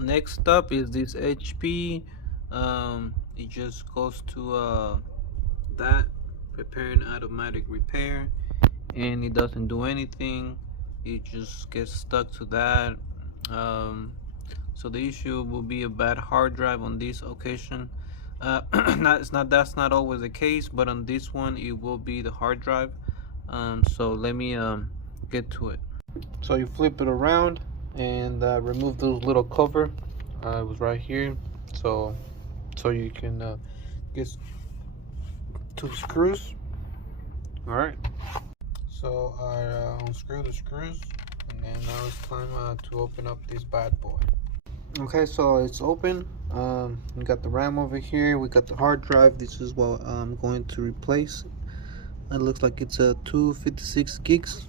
Next up is this HP. It just goes to that preparing automatic repair, and it doesn't do anything. It just gets stuck to that. um, so the issue will be a bad hard drive on this occasion. Not it's not That's not always the case, but on this one it will be the hard drive. So let me get to it. So you flip it around and remove those little cover. It was right here, so you can get two screws. All right. So I unscrew the screws, and then now it's time to open up this bad boy. Okay, so it's open. We got the RAM over here. We got the hard drive. This is what I'm going to replace. It looks like it's a 256 gigs.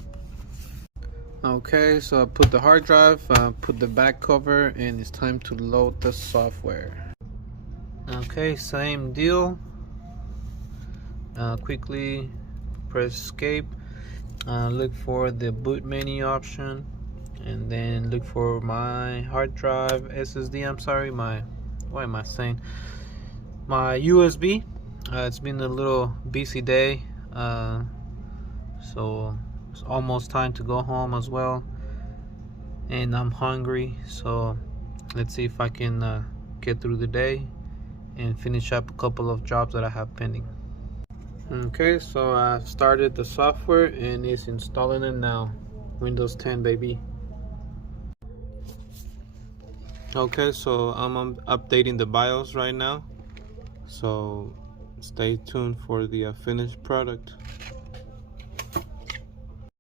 Okay, so I put the hard drive, put the back cover, and it's time to load the software. Okay, same deal. Quickly press escape. Look for the boot menu option, and then look for my hard drive SSD. I'm sorry, what am I saying? My USB. It's been a little busy day, so it's almost time to go home as well, and I'm hungry. So let's see if I can get through the day and finish up a couple of jobs that I have pending. Okay, so I started the software and it's installing it now. Windows 10, baby. Okay, so I'm updating the BIOS right now. So stay tuned for the finished product.